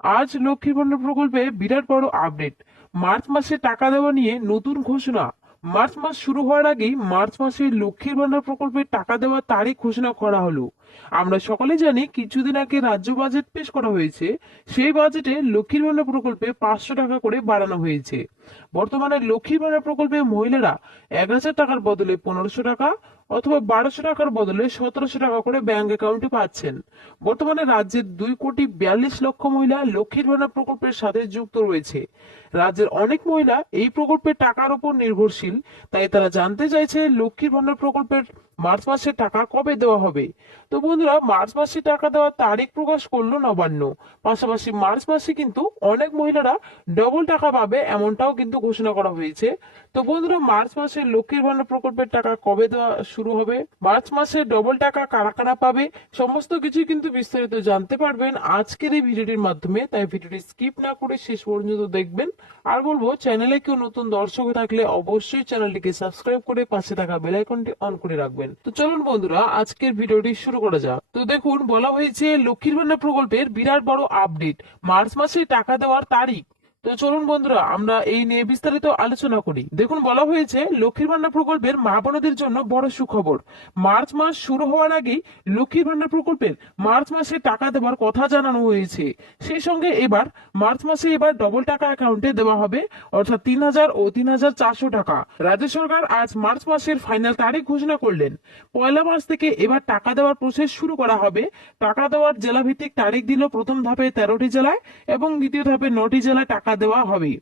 আজ লক্ষ্মীর ভান্ডার প্রকল্পে বিরাট বড় আপডেট। মার্চ মাসে টাকা দেওয়া নিয়ে নতুন ঘোষণা। মার্চ মাস শুরু হওয়ার আগেই মার্চ মাসে লক্ষ্মীর ভান্ডার প্রকল্পে টাকা দেওয়ার তারিখ ঘোষণা করা হলো। আমরা সকলে জানি কিছুদিন আগে রাজ্য বাজেট পেশ করা হয়েছে। সেই বাজেটে লক্ষ্মীর ভান্ডার প্রকল্পে 500 টাকা করে বাড়ানো হয়েছে। বর্তমানে লক্ষ্মীর ভান্ডার প্রকল্পে মহিলারা 1000 টাকার বদলে 1500 টাকা অথবা 1200 টাকার বদলে 1700 টাকা করে ব্যাংক অ্যাকাউন্টে পাচ্ছেন। বর্তমানে রাজ্যের 2,42,00,000 মহিলা লক্ষ্মীর ভান্ডার প্রকল্পের সাথে যুক্ত রয়েছে। রাজ্যের অনেক মহিলা এই প্রকল্পের টাকার উপর নির্ভরশীল, তাই তারা জানতে চাইছে লক্ষ্মীর ভান্ডার প্রকল্পের মার্চ মাসে টাকা কবে দেওয়া হবে। তো বন্ধুরা, মার্চ মাসে টাকা দেওয়ার তারিখ প্রকাশ করলো নবান্ন। পাশাপাশি মার্চ মাসে কিন্তু অনেক মহিলারা ডবল টাকা পাবে, এমনটাও কিন্তু ঘোষণা করা হয়েছে। তো বন্ধুরা, মার্চ মাসে লক্ষ্মীর ভান্ডার প্রকল্পের টাকা কবে দেওয়া শুরু হবে, মার্চ মাসে ডবল টাকা কারা কারা পাবে, সমস্ত কিছু কিন্তু বিস্তারিত জানতে পারবেন আজকের এই ভিডিওটির মাধ্যমে। তাই ভিডিওটি স্কিপ না করে শেষ পর্যন্ত দেখবেন। আর বলবো, চ্যানেলে কেউ নতুন দর্শক থাকলে অবশ্যই চ্যানেলটিকে সাবস্ক্রাইব করে পাশে থাকা বেল আইকনটি অন করে রাখবেন। তো চলুন বন্ধুরা, আজকের ভিডিওটি শুরু করা যাক। তো দেখুন, বলা হয়েছে লক্ষ্মীর ভান্ডার প্রকল্পের বিরাট বড় আপডেট, মার্চ মাসে টাকা দেওয়ার তারিখ। তো চলুন বন্ধুরা, আমরা এই নিয়ে বিস্তারিত আলোচনা করি। দেখুন, বলা হয়েছে লক্ষ্মীর ভান্ডার প্রকল্পের মা বোনদের জন্য বড় সুখবর। মার্চ মাস শুরু হওয়ার আগেই লক্ষ্মীর ভান্ডার প্রকল্পের মার্চ মাসে টাকা দেওয়ার কথা জানানো হয়েছে। সেই সঙ্গে মার্চ মাসে ডবল টাকা অ্যাকাউন্টে দেওয়া হবে, অর্থাৎ 3,000 ও 3,400 টাকা। রাজ্য সরকার আজ মার্চ মাসের ফাইনাল তারিখ ঘোষণা করলেন। 1 মার্চ থেকে এবার টাকা দেওয়ার প্রসেস শুরু করা হবে। টাকা দেওয়ার জেলা ভিত্তিক তারিখ দিল প্রথম ধাপে 13টি জেলায় এবং দ্বিতীয় ধাপে 9টি জেলায় টাকা দেওয়া হবে।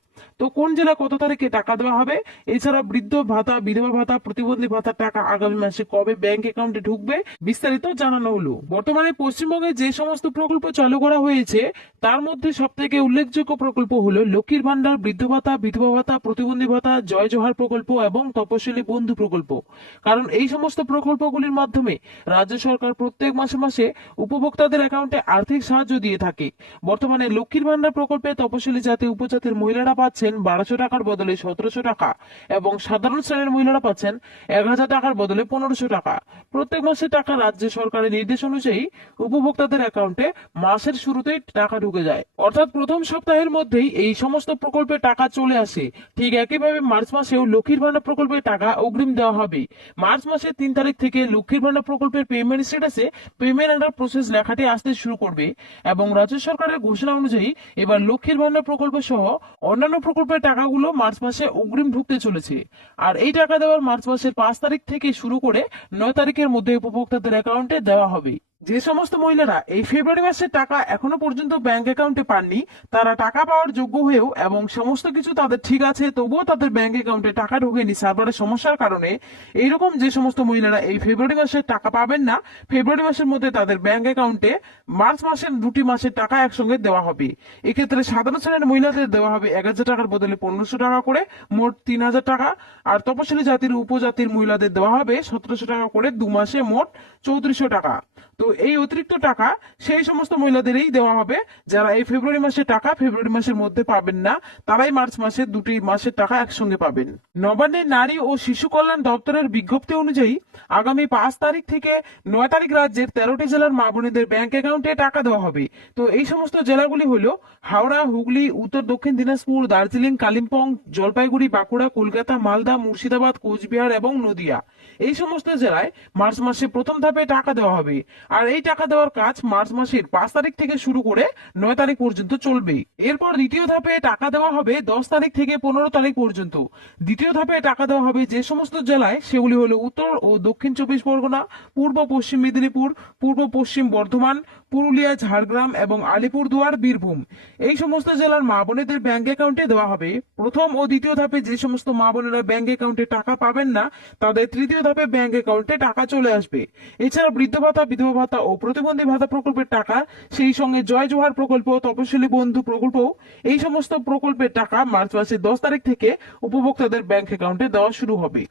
তো কোন জেলা কত তারিখে টাকা দেওয়া হবে, এছাড়া বৃদ্ধ ভাতা, বিধবা ভাতা, প্রতিবন্ধী ভাতার টাকা আগামী মাসে কবে ব্যাংক অ্যাকাউন্টে ঢুকবে, বিস্তারিত জানানো হলো। বর্তমানে পশ্চিমবঙ্গে যে সমস্ত প্রকল্প চালু করা হয়েছে তার মধ্যে সব থেকে উল্লেখযোগ্য প্রকল্প হলো লক্ষ্মীর ভান্ডার, বৃদ্ধ ভাতা, বিধবা ভাতা, প্রতিবন্ধী ভাতা, জয় জোহার প্রকল্প এবং তপশিলি বন্ধু প্রকল্প। কারণ এই সমস্ত প্রকল্পগুলির মাধ্যমে রাজ্য সরকার প্রত্যেক মাসে মাসে উপভোক্তাদের অ্যাকাউন্টে আর্থিক সাহায্য দিয়ে থাকে। বর্তমানে লক্ষ্মীর ভান্ডার প্রকল্পে তপশিলি জাতি উপজাতির মহিলারা পাচ্ছেন 1200 টাকার বদলে 1700 টাকা এবং সাধারণ শ্রেণীর মহিলারা পাচ্ছেন 1000 টাকার বদলে 1500 টাকা। প্রত্যেক মাসে টাকা রাজ্য সরকারের নির্দেশ অনুযায়ী উপভোক্তাদের অ্যাকাউন্টে মাসের শুরুতেই টাকা ঢুকে যায়, অর্থাৎ প্রথম সপ্তাহের মধ্যেই এই সমস্ত প্রকল্পে টাকা চলে আসে। ঠিক একইভাবে মার্চ মাসেও লক্ষ্মীর ভান্ডার প্রকল্পে টাকা অগ্রিম দেওয়া হবে। মার্চ মাসের 3 তারিখ থেকে লক্ষ্মীর ভান্ডার প্রকল্পের পেমেন্ট স্ট্যাটাসে পেমেন্ট আন্ডার প্রসেস লেখাটি আসতে শুরু করবে এবং রাজ্য সরকারের ঘোষণা অনুযায়ী এবার লক্ষ্মীর ভান্ডার প্রকল্প সহ অন্যান্য প্রকল্পের টাকাগুলো মার্চ মাসে অগ্রিম ঢুকতে চলেছে। আর এই টাকা দেওয়ার মার্চ মাসের 5 তারিখ থেকে শুরু করে 9 তারিখের মধ্যে উপভোক্তাদের অ্যাকাউন্টে দেওয়া হবে। যে সমস্ত মহিলারা এই ফেব্রুয়ারি মাসের টাকা এখনো পর্যন্ত ব্যাংক অ্যাকাউন্টে পাননি, তারা টাকা পাওয়ার যোগ্য হয়েও এবং সমস্ত কিছু তাদের ঠিক আছে, তবুও তাদের ব্যাংক অ্যাকাউন্টে টাকা ঢোকেনি সার্ভারের সমস্যার কারণে, এইরকম যে সমস্ত মহিলারা এই ফেব্রুয়ারি মাসের টাকা পাবেন না, ফেব্রুয়ারি মাসের মধ্যে তাদের ব্যাংক অ্যাকাউন্টে মার্চ মাসের 2টি মাসের টাকা একসঙ্গে দেওয়া হবে। এক্ষেত্রে সাধারণ শ্রেণীর মহিলাদের দেওয়া হবে 1000 টাকার বদলে 1500 টাকা করে, মোট 3000 টাকা। আর তপশিলি জাতির উপজাতির মহিলাদের দেওয়া হবে 1700 টাকা করে, 2 মাসে মোট 3400 টাকা। তো এই অতিরিক্ত টাকা সেই সমস্ত মহিলাদেরই দেওয়া হবে যারা এই ফেব্রুয়ারি মাসের টাকা ফেব্রুয়ারি মাসের মধ্যে পাবেন না, তারাই মার্চ মাসের 2টি মাসের টাকা একসঙ্গে পাবেন। নবান্নের নারী ও শিশু কল্যাণ দপ্তরের বিজ্ঞপ্তি অনুযায়ী আগামী 5 তারিখ থেকে 9 তারিখ রাজ্যের 13টি জেলার মা বোনেদের ব্যাংক অ্যাকাউন্টে টাকা দেওয়া হবে। তো এই সমস্ত জেলাগুলি হলো হাওড়া, হুগলি, উত্তর দক্ষিণ দিনাজপুর, দার্জিলিং, কালিম্পং, জলপাইগুড়ি, বাঁকুড়া, কলকাতা, মালদা, মুর্শিদাবাদ, কোচবিহার এবং নদিয়া। এই সমস্ত জেলায় মার্চ মাসে প্রথম ধাপে টাকা দেওয়া হবে। আর এই টাকা দেওয়ার কাজ মার্চ মাসের 5 তারিখ থেকে শুরু করে 9 তারিখ পর্যন্ত চলবে। এরপর দ্বিতীয় ধাপে টাকা দেওয়া হবে 10 তারিখ থেকে 15 তারিখ পর্যন্ত। দ্বিতীয় ধাপে টাকা দেওয়া হবে যে সমস্ত জেলায়, সেগুলি হলো উত্তর ও দক্ষিণ 24 পরগনা, পূর্ব পশ্চিম মেদিনীপুর, পূর্ব পশ্চিম বর্ধমান, পুরুলিয়া, ঝাড়গ্রাম এবং আলিপুরদুয়ার, বীরভূম। এই সমস্ত জেলার মা বোনেদের ব্যাংক অ্যাকাউন্টে দেওয়া হবে। প্রথম ও দ্বিতীয় ধাপে যে সমস্ত মা বোনেরা ব্যাংক অ্যাকাউন্টে টাকা পাবেন না, তাদের তৃতীয় ধাপে ব্যাংক অ্যাকাউন্টে টাকা চলে আসবে। এছাড়া বৃদ্ধ ভাতা, বিধবা ভাতা ও প্রতিবন্ধী ভাতা প্রকল্পের টাকা, সেই সঙ্গে জয় জোহার প্রকল্প, তপশিলি বন্ধু প্রকল্প, এই সমস্ত প্রকল্পের টাকা মার্চ মাসের 10 তারিখ থেকে উপভোক্তাদের ব্যাংক অ্যাকাউন্টে দেওয়া শুরু হবে।